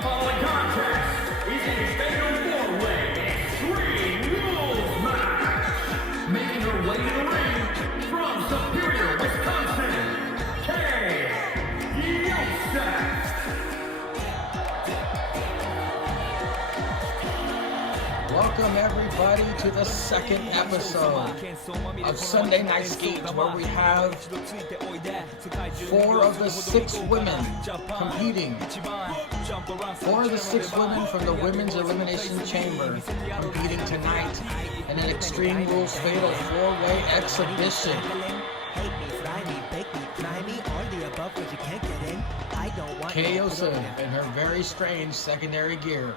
following contest is a fatal four-way extreme rules match. Making her way to the ring from Superior, Wisconsin, Yosef. Welcome everybody to the second episode of Sunday Night Skeet, where we have 4 of the 6 women competing. 4 of the 6 women from the Women's Elimination Chamber competing tonight in an Extreme Rules Fatal 4-way exhibition. Yosef in her very strange secondary gear.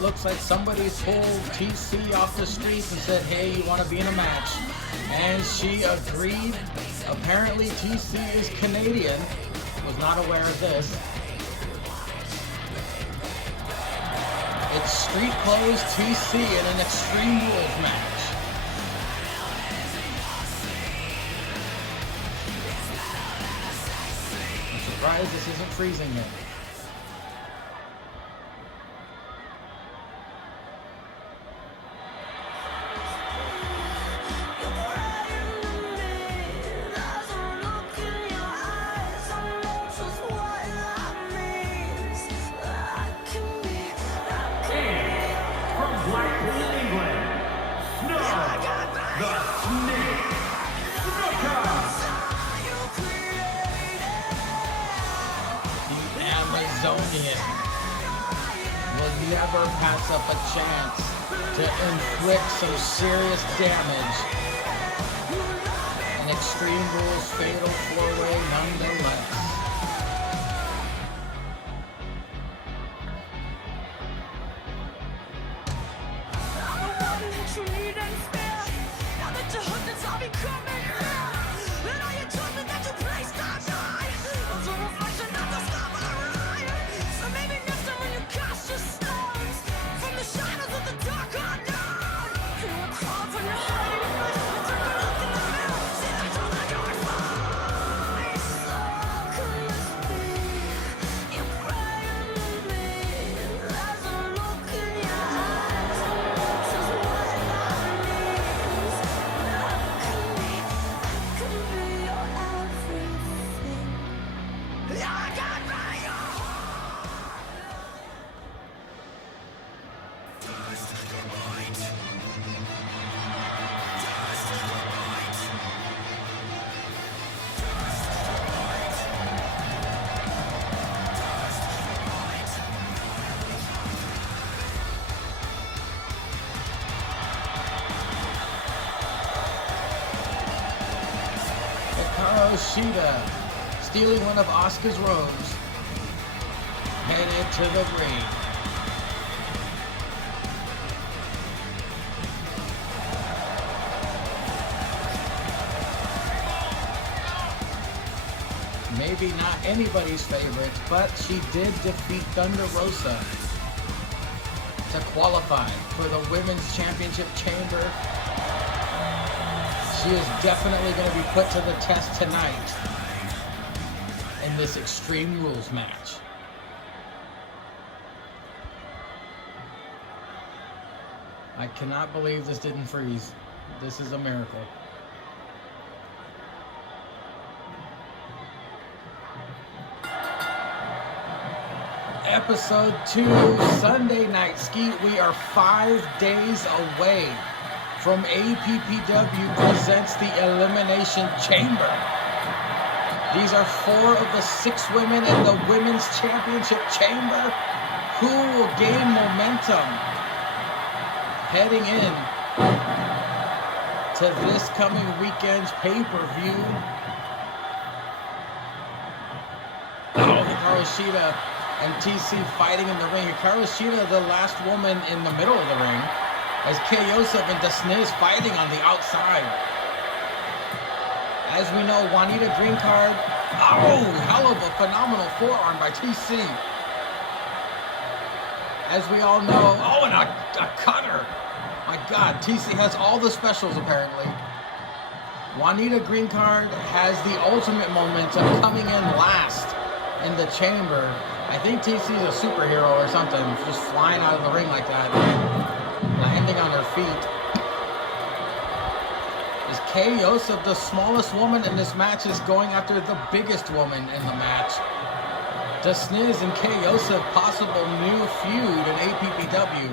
Looks like somebody pulled TC off the streets and said, hey, you want to be in a match? And she agreed. Apparently TC is Canadian. Was not aware of this. It's street clothes TC in an Extreme Rules match. I'm surprised this isn't freezing yet. Will never pass up a chance to inflict some serious damage. An Extreme Rules Fatal 4-way nonetheless. Shida, stealing one of Asuka's robes, headed to the ring. Maybe not anybody's favorite, but she did defeat Thunder Rosa to qualify for the Women's Championship Chamber. She is definitely going to be put to the test tonight in this Extreme Rules match. I cannot believe this didn't freeze. This is a miracle. Episode 2, Sunday Night Skeet. We are 5 days away from APPW presents the Elimination Chamber. These are 4 of the 6 women in the Women's Championship Chamber. Who will gain momentum heading in to this coming weekend's pay-per-view? Hikaru, Shida, and TC fighting in the ring. Hikaru, Shida, the last woman in the middle of the ring. as Yosef and the Snizz fighting on the outside. As we know, Juanita Green Card. Oh, hell of a phenomenal forearm by TC. As we all know, oh, and a cutter. My God, TC has all the specials apparently. Juanita Green Card has the ultimate momentum coming in last in the chamber. I think TC's a superhero or something, just flying out of the ring like that, landing on her feet. Is Yosef, the smallest woman in this match, is going after the biggest woman in the match. The Snizz and Yosef possible new feud in APPW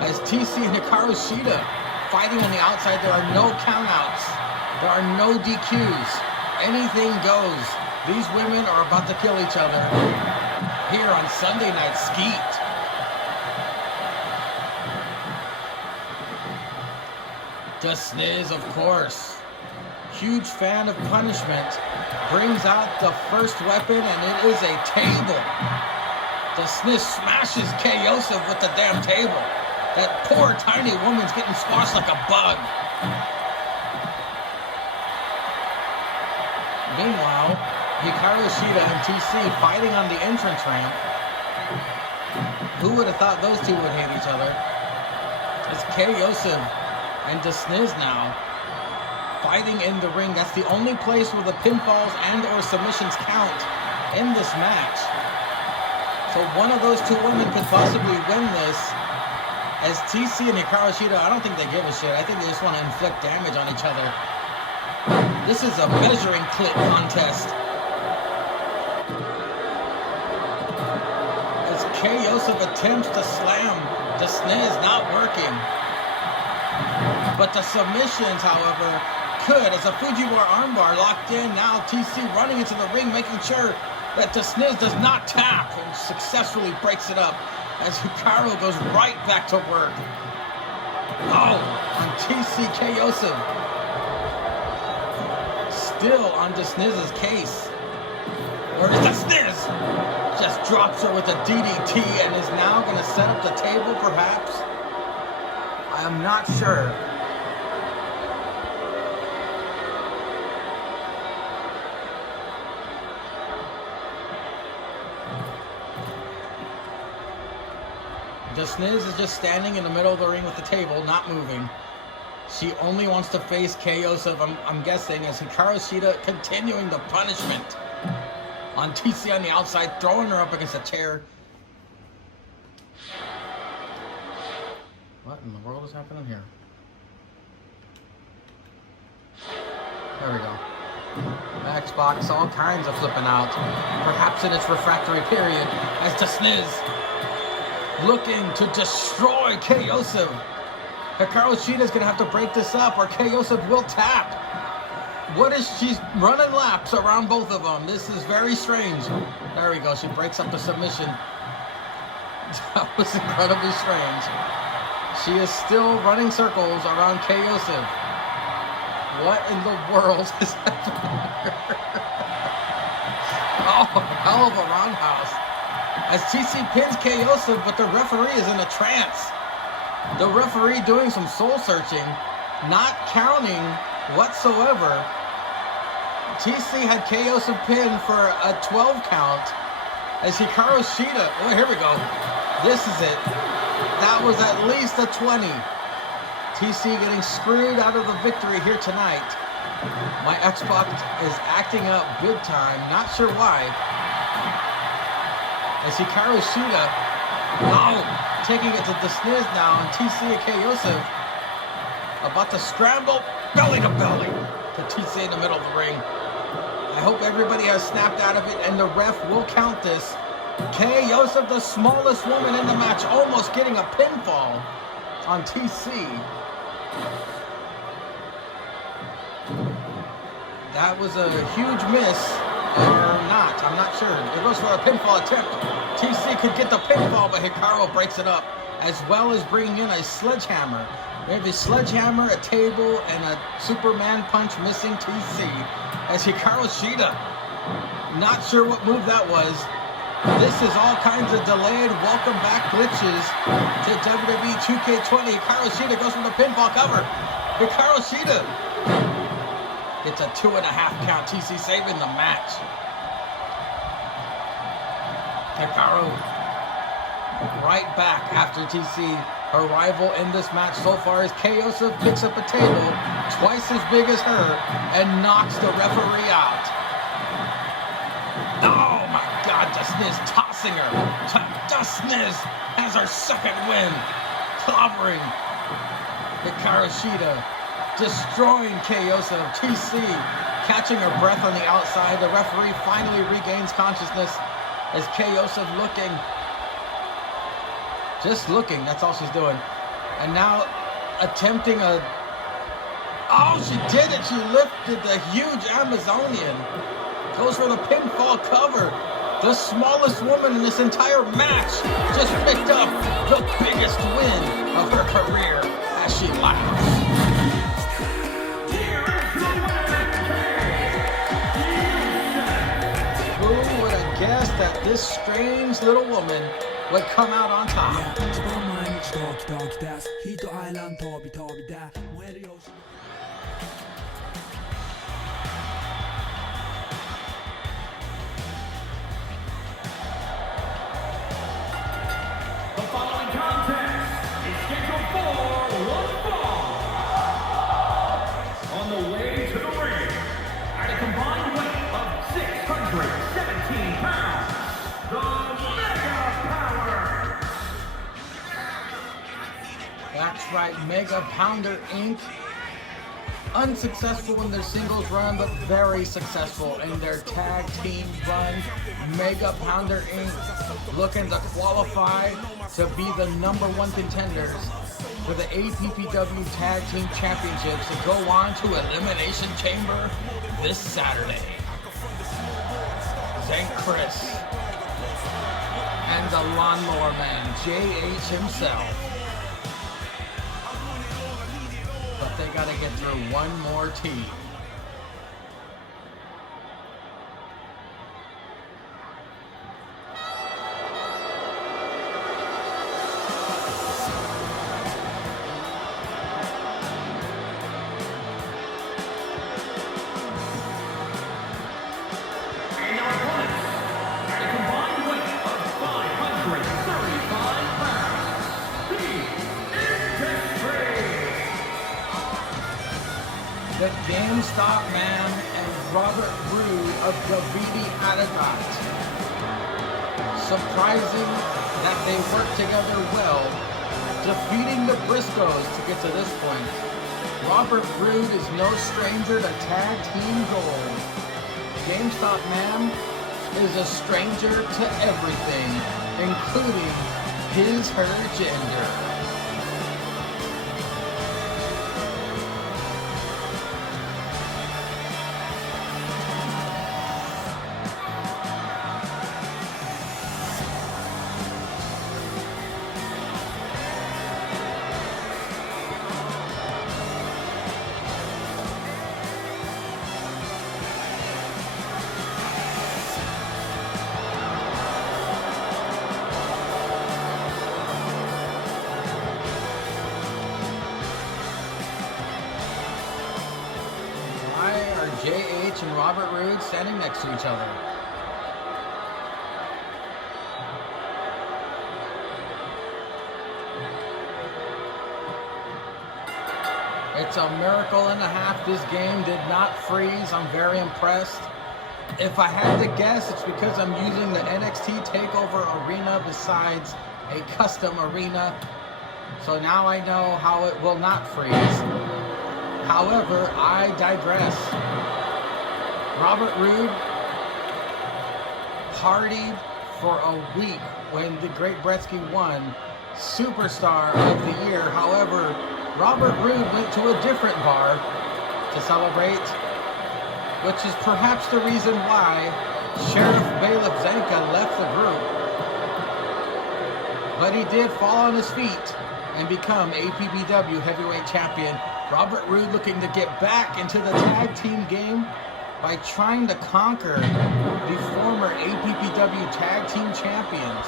as TC and Hikaru Shida fighting on the outside. There are no countouts. There are no DQs. Anything goes. These women are about to kill each other here on Sunday Night Skeet. The Snizz, of course, huge fan of punishment, brings out the first weapon, and it is a table. The Snizz smashes Yosef with the damn table. That poor tiny woman's getting squashed like a bug. Meanwhile, Hikaru Shida and TC fighting on the entrance ramp. Who would have thought those two would hate each other? It's Yosef and the Snizz now fighting in the ring. That's the only place where the pinfalls and or submissions count in this match. So one of those two women could possibly win this, as TC and Hikaru Shida, I don't think they give a shit. I think they just want to inflict damage on each other. This is a measuring clip contest. As Yosef attempts to slam the Snizz, not working. But the submissions, however, could, as a Fujiwara armbar locked in. Now TC running into the ring, making sure that the Snizz does not tap, and successfully breaks it up as Hikaru goes right back to work. Oh, on TC, Yosef still on the Snizz's case. Or is the Snizz just drops her with a DDT and is now going to set up the table, perhaps? I am not sure. The Snizz is just standing in the middle of the ring with the table, not moving. She only wants to face Yosef, I'm guessing, as Hikaru Shida continuing the punishment on TC on the outside, throwing her up against a chair. What in the world is happening here? There we go. Xbox, all kinds of flipping out. Perhaps in its refractory period, as the Snizz looking to destroy Yosef. Hikaru Shida is going to have to break this up, or Yosef will tap. What is she's running laps around both of them? This is very strange. There we go. She breaks up the submission. That was incredibly strange. She is still running circles around Yosef. What in the world is happening here? Oh, hell of a roundhouse. As TC pins Yosef, but the referee is in a trance. The referee doing some soul searching, not counting whatsoever. TC had Yosef pinned for a 12 count. As Hikaru Shida, oh, here we go. This is it. That was at least a 20. TC getting screwed out of the victory here tonight. My Xbox is acting up big time, not sure why. As Hikaru Shida, oh, taking it to the Snizz now, and TC and Yosef about to scramble belly to belly to TC in the middle of the ring. I hope everybody has snapped out of it, and the ref will count this. Yosef, the smallest woman in the match, almost getting a pinfall on TC. That was a huge miss, or not, I'm not sure. It goes for a pinfall attempt. TC could get the pinfall, but Hikaru breaks it up, as well as bringing in a sledgehammer. We have a sledgehammer, a table, and a Superman punch missing TC. As Hikaru Shida, not sure what move that was, This is all kinds of delayed welcome back glitches to WWE 2K20. Hikaru Shida goes for the pinfall cover. Hikaru Shida gets a 2.5 count. TC saving the match. Hikaru right back after TC. Her rival in this match so far is Yosef. Picks up a table twice as big as her and knocks the referee out. Oh my God, Snizz tossing her. Snizz has her second win. Clobbering Hikaru Shida. Destroying Yosef. TC catching her breath on the outside. The referee finally regains consciousness as Yosef looking. Just looking, that's all she's doing. And now attempting a... Oh, she did it! She lifted the huge Amazonian. Goes for the pinfall cover. The smallest woman in this entire match just picked up the biggest win of her career as she laughs. Who would have guessed that this strange little woman would come out on top? The following contest is scheduled for one fall. On the way to the ring, at a combined weight of 617 pounds, the Mega Power. That's right, Mega Pounder Inc. Unsuccessful in their singles run, but very successful in their tag team run. Mega Pounder Inc. looking to qualify to be the #1 contenders for the APPW Tag Team Championships to go on to Elimination Chamber this Saturday. Zanca and the Lawnmower Man, JH himself. But they gotta get through one more team. And our opponents, at a combined weight of 535 pounds, the The GameStop Man and Robert Roode of Gaviti Adagot. Surprising that they work together well, defeating the Briscoes to get to this point. Robert Roode is no stranger to tag team gold. GameStop Man is a stranger to everything, including her gender. JH and Robert Roode standing next to each other. It's a miracle and a half. This game did not freeze. I'm very impressed. If I had to guess, it's because I'm using the NXT TakeOver Arena besides a custom arena. So now I know how it will not freeze. However, I digress. Robert Roode partied for a week when the great Brettzky won Superstar of the Year. However, Robert Roode went to a different bar to celebrate, which is perhaps the reason why Sheriff Bailiff Zanca left the group. But he did fall on his feet and become APPW Heavyweight Champion. Robert Roode looking to get back into the tag team game by trying to conquer the former APPW Tag Team Champions.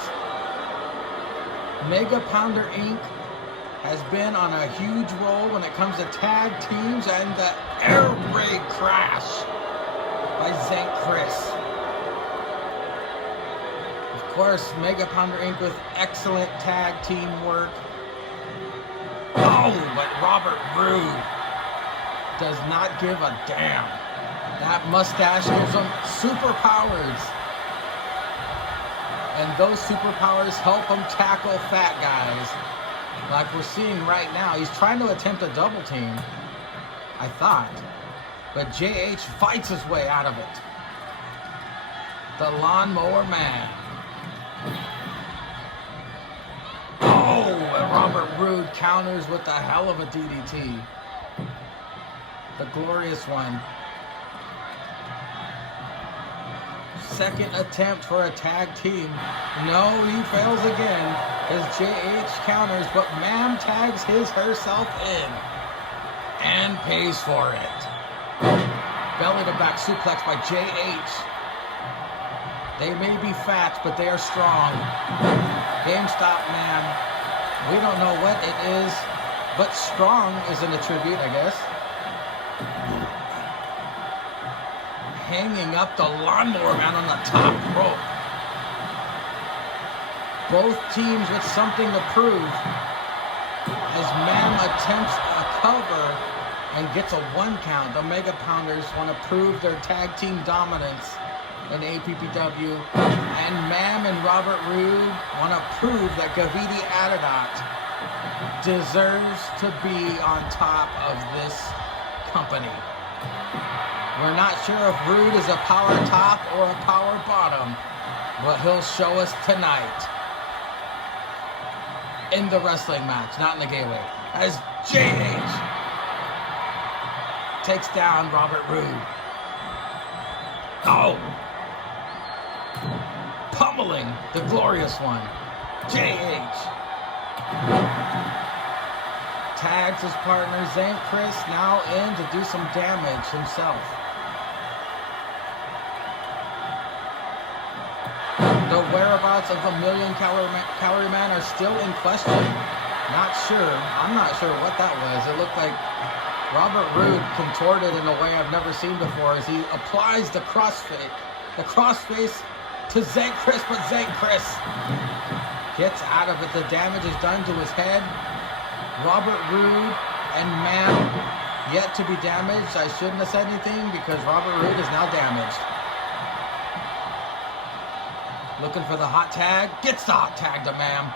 Mega Pounder Inc. has been on a huge roll when it comes to tag teams, and the air raid crash by Zank Chris. Of course, Mega Pounder Inc. with excellent tag team work. Oh, but Robert Roode does not give a damn. That mustache gives him superpowers. And those superpowers help him tackle fat guys. Like we're seeing right now. He's trying to attempt a double team, I thought. But JH fights his way out of it. The Lawnmower Man. Oh, and Robert Roode counters with a hell of a DDT. The Glorious One. Second attempt for a tag team. No, he fails again as JH counters, but Ma'am tags herself in and pays for it. Belly to back suplex by JH. They may be fat, but they are strong. GameStop, man. We don't know what it is, but strong is an attribute, I guess. Hanging up the Lawnmower Man on the top rope. Both teams with something to prove as Ma'am attempts a cover and gets a 1 count. The Mega Pounders want to prove their tag team dominance in APPW, and Ma'am and Robert Roode want to prove that Gaviti Adidat deserves to be on top of this company. We're not sure if Roode is a power top or a power bottom, but he'll show us tonight in the wrestling match, not in the gateway, as JH takes down Robert Roode. Oh! Pummeling the Glorious One. JH tags his partner Zank Chris now in to do some damage himself. The whereabouts of the Million Calorie Man are still in question. Not sure. I'm not sure what that was. It looked like Robert Roode contorted in a way I've never seen before as he applies the crossface to Zank Chris, but Zank Chris gets out of it. The damage is done to his head. Robert Roode and Ma'am yet to be damaged. I shouldn't have said anything because Robert Roode is now damaged. Looking for the hot tag. Gets the hot tag to Ma'am.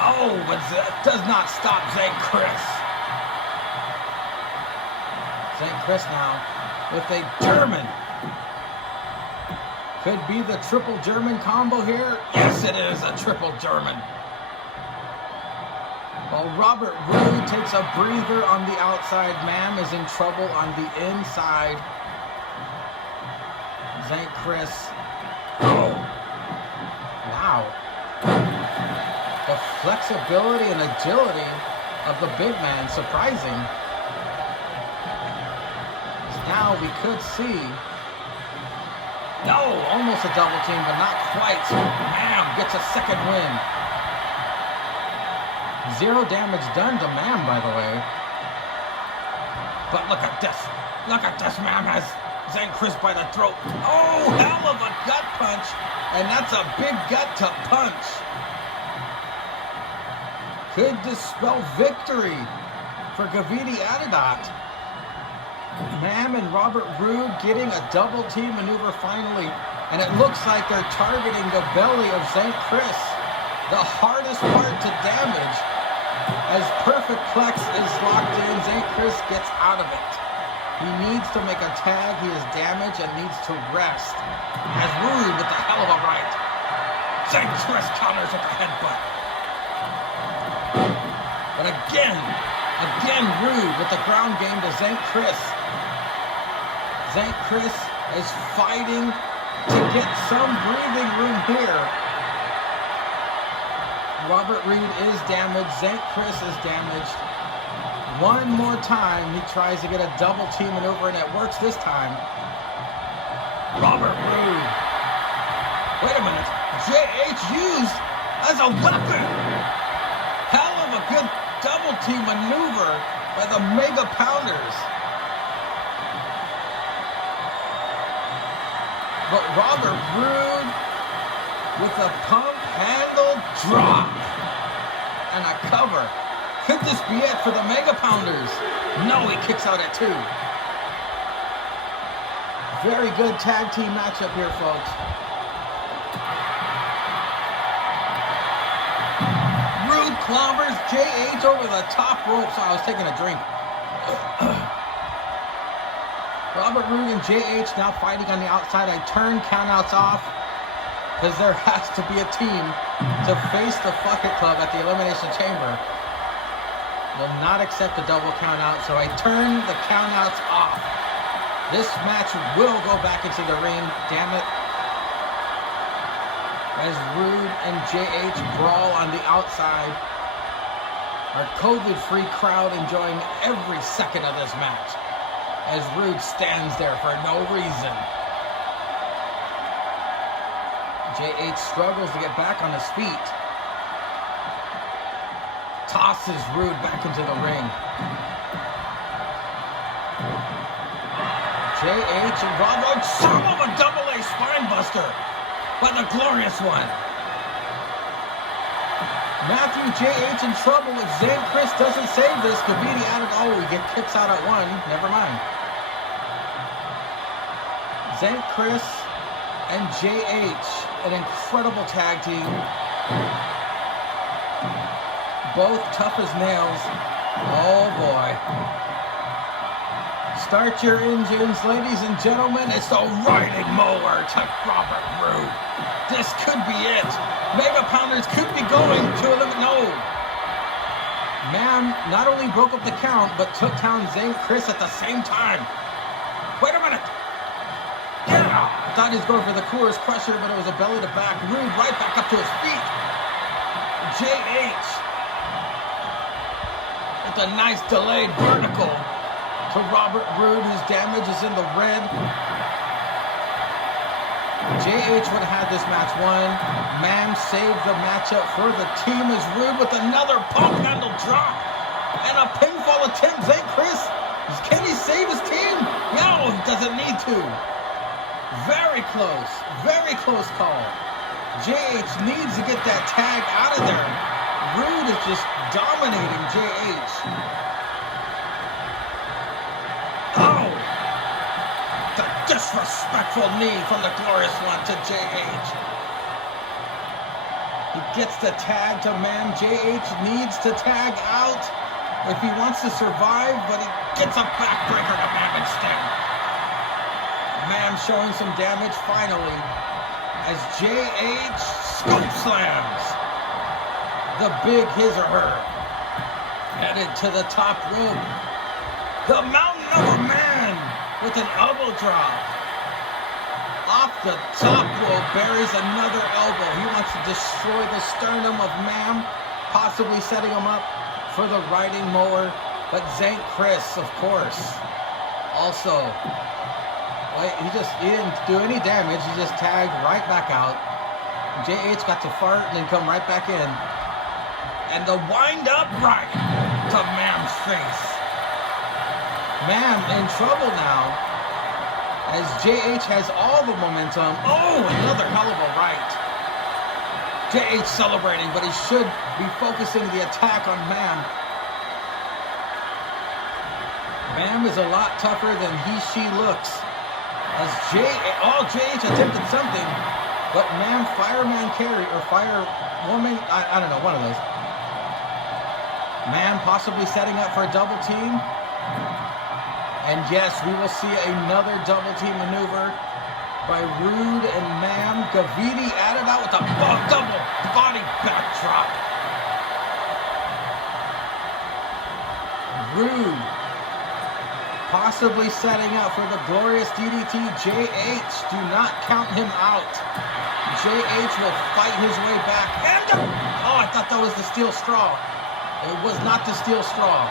Oh, but that does not stop Zank Chris. Zank Chris now with a German. Could be the triple German combo here. Yes, it is a triple German. While Robert Roode takes a breather on the outside, Ma'am is in trouble on the inside. Zank Chris. Oh, wow. The flexibility and agility of the big man, surprising. Now we could see, no, almost a double team, but not quite. Ma'am gets a second win. 0 damage done to Ma'am, by the way. But look at this. Look at this. Ma'am has Zank Chris by the throat. Oh, hell of a gut punch. And that's a big gut to punch. Could dispel victory for Gaviti Adidat. Ma'am and Robert Roode getting a double team maneuver finally. And it looks like they're targeting the belly of Zank Chris. The hardest part to damage. As Perfect Plex is locked in, Zank Chris gets out of it. He needs to make a tag. He is damaged and needs to rest. As Roode with the hell of a right. Zank Chris counters with the headbutt. But again Roode with the ground game to Zank Chris. Zank Chris is fighting to get some breathing room here. Robert Roode is damaged. Zank Chris is damaged. One more time, he tries to get a double team maneuver, and it works this time. Robert Roode. Wait a minute. JH used as a weapon. Hell of a good double team maneuver by the Mega Pounders. But Robert Roode with a pump handle drop and a cover. Could this be it for the Mega Pounders? No, he kicks out at 2. Very good tag team matchup here, folks. Roode clobbers JH over the top rope. So I was taking a drink. Robert Roode and JH now fighting on the outside. I turn countouts off because there has to be a team to face the Fuck It Club at the Elimination Chamber. Will not accept the double countout, so I turn the countouts off. This match will go back into the ring, damn it. As Roode and JH brawl on the outside. Our COVID-free crowd enjoying every second of this match. As Roode stands there for no reason. JH struggles to get back on his feet. Tosses Roode back into the ring. JH and Roode, son of a double-A spine buster by the Glorious One. Matthew JH in trouble with Zen. Chris doesn't save this. Kaviti added, oh, he kicks out at 1. Never mind. Zen Chris and JH, an incredible tag team. Both tough as nails. Oh boy. Start your engines, ladies and gentlemen. It's the riding mower to Robert Roode. This could be it. Mega Pounders could be going to eliminate. No. Man not only broke up the count, but took down Zane Chris at the same time. Wait a minute. Yeah. I thought he was going for the Coors Crusher, but it was a belly to back. Roode right back up to his feet. JH with a nice delayed vertical to Robert Roode, whose damage is in the red. JH would have had this match won. Man saved the matchup for the team as Roode with another pump handle drop and a pinfall attempt. Zane Chris, can he save his team? No, he doesn't need to. Very close call. JH needs to get that tag out of there. Roode is just dominating JH. Oh! The disrespectful knee from the Glorious One to JH. He gets the tag to Man. JH needs to tag out if he wants to survive, but he gets a backbreaker to Man instead. Man showing some damage finally as JH scoop slams the big his or her. Headed to the top rope. The Mountain of a Man with an elbow drop. Off the top rope, buries another elbow. He wants to destroy the sternum of Man, possibly setting him up for the riding mower. But Zank Chris, of course, also, he didn't do any damage. He just tagged right back out. JH got to fart and then come right back in. And the wind-up right to Mam's face. Mam in trouble now as JH has all the momentum. Oh, another hell of a right. JH celebrating, but he should be focusing the attack on Mam. Mam is a lot tougher than she looks. As JH attempted something, but Man Fireman carry or Firewoman, I don't know, one of those. Man possibly setting up for a double team. And yes, we will see another double team maneuver by Roode and Man. Gaviti added out with a double body backdrop. Roode possibly setting up for the glorious DDT. JH, do not count him out. JH will fight his way back. And I thought that was the steel straw. It was not the steel straw.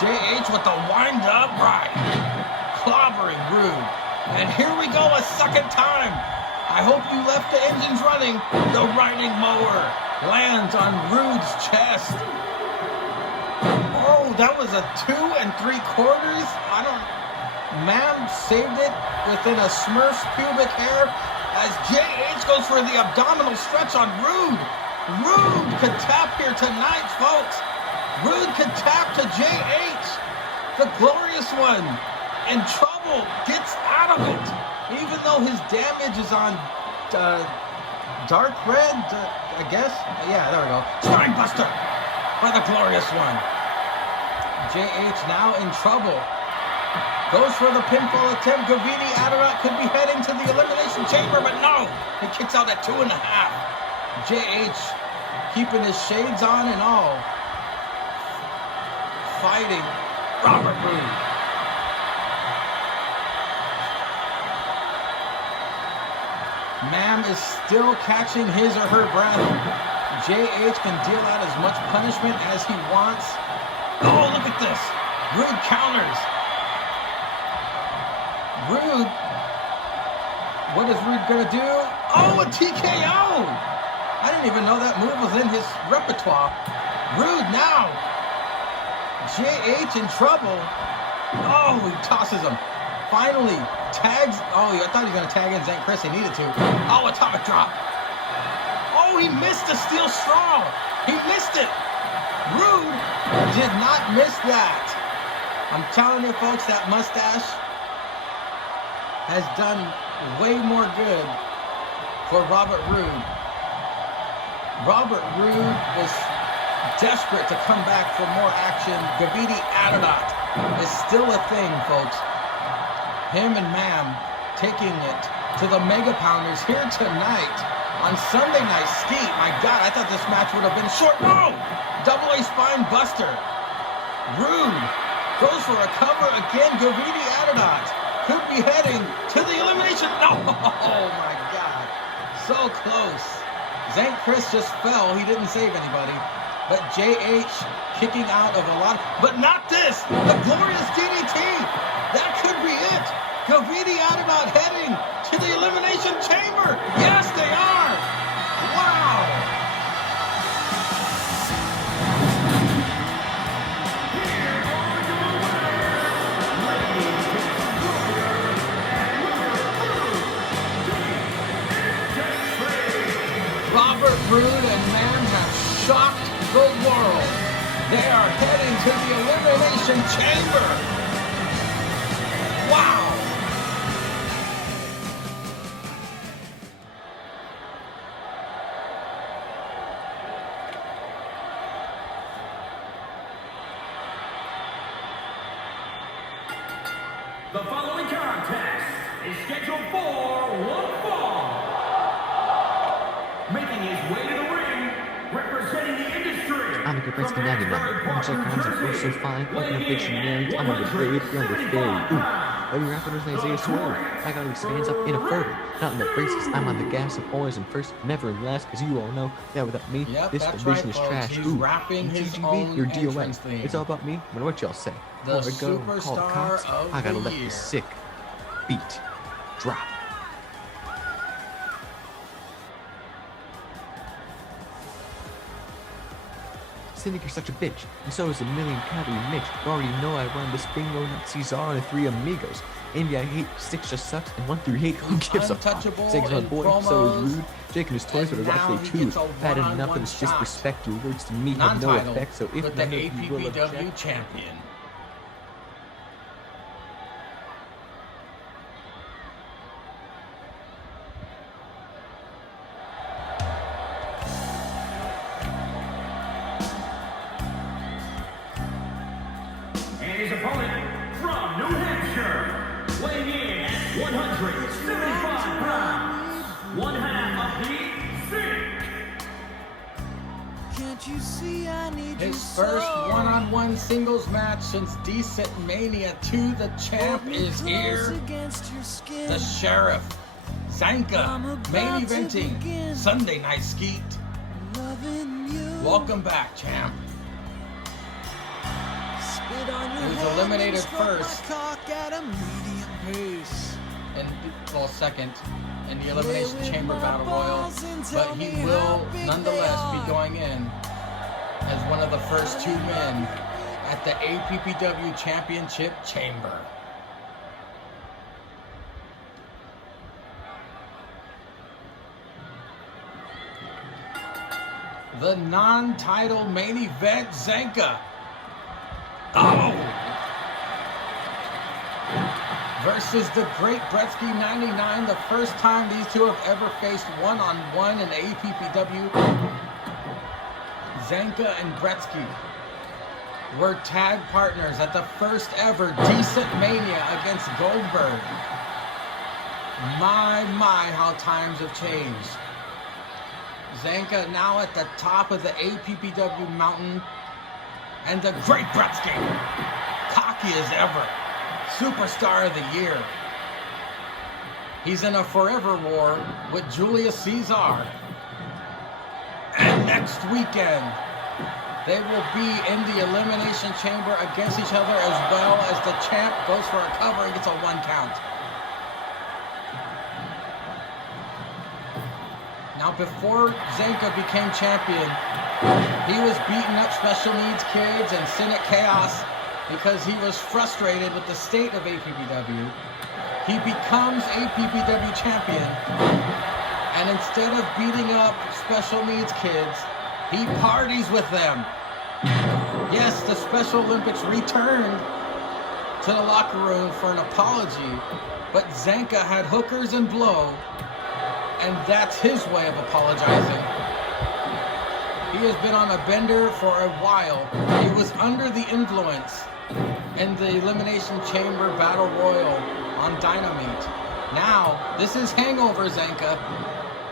JH with the wind up right. Clobbering Roode. And here we go a second time. I hope you left the engines running. The riding mower lands on Roode's chest. Oh, that was a 2 3/4. Ma'am saved it within a Smurf's pubic hair as JH goes for the abdominal stretch on Roode. Roode could tap here tonight, folks. Roode could tap to JH. The glorious one in trouble, gets out of it. Even though his damage is on dark red, I guess. Yeah, there we go. Spine buster by the glorious one. JH now in trouble. Goes for the pinfall attempt. Gaviti Adirat could be heading to the Elimination Chamber, but no! He kicks out at 2.5. JH keeping his shades on and all. Fighting Robert Roode. Ma'am is still catching his or her breath. JH can deal out as much punishment as he wants. Oh, look at this. Roode counters. Roode, what is Roode gonna do? Oh, a TKO! I didn't even know that move was in his repertoire. Roode now. JH in trouble. Oh, he tosses him. Finally, tags. Oh, I thought he was gonna tag in Zanca. He needed to. Oh, atomic drop. Oh, he missed the steel straw. He missed it. Roode did not miss that. I'm telling you, folks, that mustache has done way more good for Robert Roode. Robert Roode was desperate to come back for more action. Gaviti Adirat is still a thing, folks. Him and Ma'am taking it to the Mega Pounders here tonight on Sunday Night Skeet. My God, I thought this match would have been short. No! Double A spine buster. Roode goes for a cover again. Gaviti Adirat could be heading to the elimination. No! Oh my God. So close. Zanca just fell. He didn't save anybody. But JH kicking out of a lot. But not this. The glorious DDT. That could be it. Gaviti Adirat heading to the Elimination Chamber. Yes, they are. Wow. Robert Roode and Ma'am have shocked the world. They are heading to the Elimination Chamber. Wow. The following contest is scheduled for one fall. Making his way to the ring, representing the industry. I'm the Brettzky 99. I'm check out the so fine, open up fiction married. I'm on the brave, younger fairy. Every rapper knows Isaiah Swerve. I got these fans up in a fervor. Not in the braces, I'm on the gas of always and first, never in last, cause you all know that without me, this division is trash. He's rapping his own you're entrance DOA. theme. It's all about me, no matter what y'all say. The Before I go and call the cops, superstar I gotta of the let year. the sick beat drop. Cynic, you're such a bitch, and so is a million calorie Mitch. You already know I run this bingo, not Caesar and 3 amigos. Envy I hate, 6 just sucks, and 1 through 8, who gives a fuck? Untouchable 6 is my in boy, so promos, is Roode. Jake and his toys, but and I watch now they he too. gets a Bad enough one-on-one of this shot. disrespect, your words to me have no Non-title effect, so if with the none of you will APPW object, champion. And his opponent from New Hampshire, weighing in at 175 pounds, one half of the Sink. Can't you see I need you His so? first one-on-one singles match since Decent Mania 2. The champ is here. Against your skin. The Sheriff, Zanca, main eventing Sunday Night Skeet. Loving you. Welcome back, champ. Hit on your He was head, eliminated then stroke my first. cock at a medium pace. and well, second in the Elimination Play with Chamber my Battle Royal, balls and but tell he me will how big nonetheless they be are. going in as one of the first 2 men at the APPW Championship Chamber. The non-title main event, Zanca. Oh! Versus the great Brettzky 99, the first time these two have ever faced one-on-one in APPW. Zanca and Brettzky were tag partners at the first ever Decent Mania against Goldberg. My, how times have changed. Zanca now at the top of the APPW mountain, and the great Brettzky, cocky as ever, superstar of the year. He's in a forever war with Julius Caesar. And next weekend, they will be in the Elimination Chamber against each other, as well as the champ goes for a cover and gets a 1 count. Now, before Zanca became champion, he was beating up special needs kids and Cynic Chaos because he was frustrated with the state of APPW. He becomes APPW champion, and instead of beating up special needs kids, he parties with them. Yes, the Special Olympics returned to the locker room for an apology, but Zanca had hookers and blow, and that's his way of apologizing. He has been on a bender for a while. He was under the influence in the Elimination Chamber Battle Royal on Dynamite. Now, this is hangover Zanca.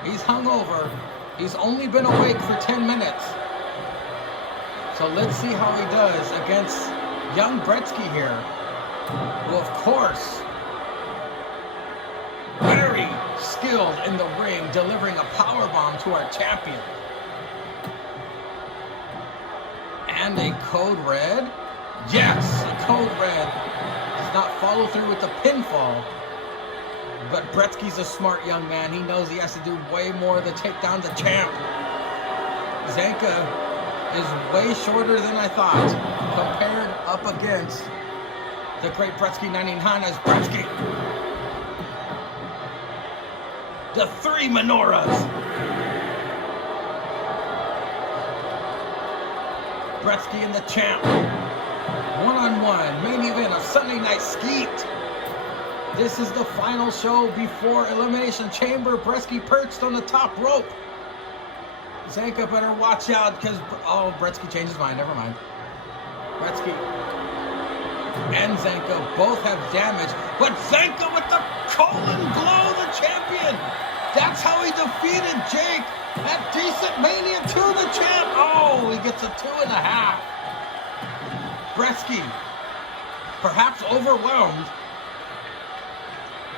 He's hungover. He's only been awake for 10 minutes. So let's see how he does against young Brettzky here, who of course, very skilled in the ring, delivering a powerbomb to our champion. And a code red. Yes, a code red. Does not follow through with the pinfall. But Brettzky's a smart young man. He knows he has to do way more to take down the champ. Zanca is way shorter than I thought, compared up against the great Brettzky 99 as Brettzky. The 3 menorahs. Brettzky and the champ. One-on-one main event of Sunday Night Skeet. This is the final show before Elimination Chamber. Brettzky perched on the top rope. Zanca better watch out because, oh, Brettzky changed his mind. Never mind. Brettzky and Zanca both have damage, but Zanca with the colon blow, the champion. That's how he defeated Jake at Decent Mania 2, the champ. Oh, he gets a 2.5. Brettzky, perhaps overwhelmed,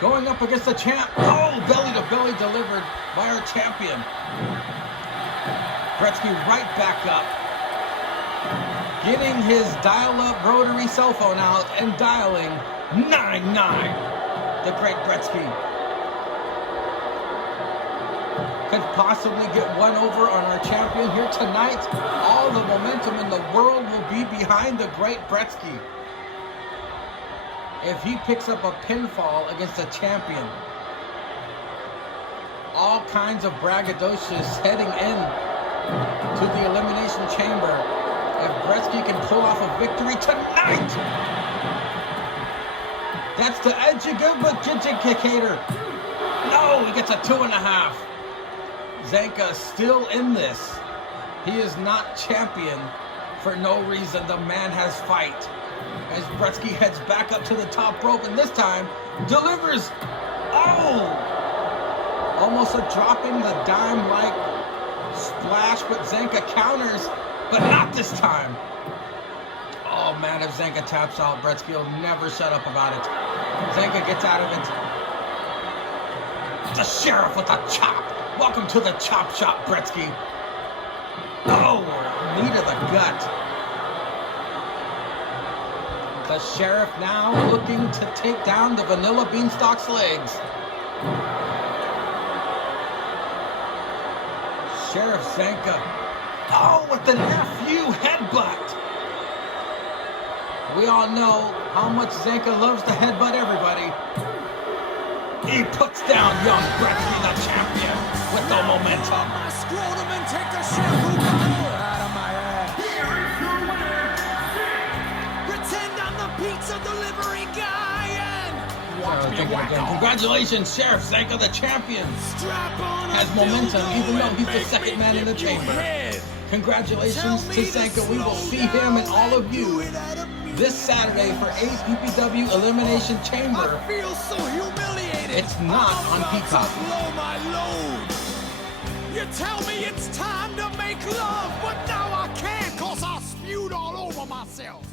going up against the champ. Oh, belly to belly delivered by our champion. Brettzky right back up, getting his dial-up rotary cell phone out and dialing 99. The great Brettzky could possibly get one over on our champion here tonight. All the momentum in the world will be behind the great Brettzky if he picks up a pinfall against a champion. All kinds of braggadocious heading in to the Elimination Chamber if Brettzky can pull off a victory tonight. That's the educator. No, he gets a 2.5. Zanca still in this. He is not champion for no reason. The man has fight. As Brettzky heads back up to the top rope, and this time delivers. Oh! Almost a dropping the dime-like splash, but Zanca counters, but not this time. Oh man, if Zanca taps out, Brettzky will never shut up about it. Zanca gets out of it. The sheriff with a chop. Welcome to the chop shop, Brettzky. Oh, knee to the gut. The Sheriff now looking to take down the Vanilla Beanstalk's legs. Sheriff Zanca. Oh, with the nephew headbutt. We all know how much Zanca loves to headbutt everybody. He puts down young Brettzky, the champion, with the momentum. My scrotum and take the shampoo bottle out of my ass. Here is your winner, Pretend I'm the pizza delivery guy and watch me whack off. Congratulations, Sheriff Zanca, the champion. Strap on a Has momentum, dildo even though and he's the make second me man in the dip your chamber. head. Congratulations Tell to me Zanca. We will slow see him and down all of and you do it at a this Saturday for APPW Elimination Chamber. I feel so humiliated. It's not I'm on about Peacock. to blow my load. You tell me it's time to make love, but now I can't 'cause I spewed all over myself.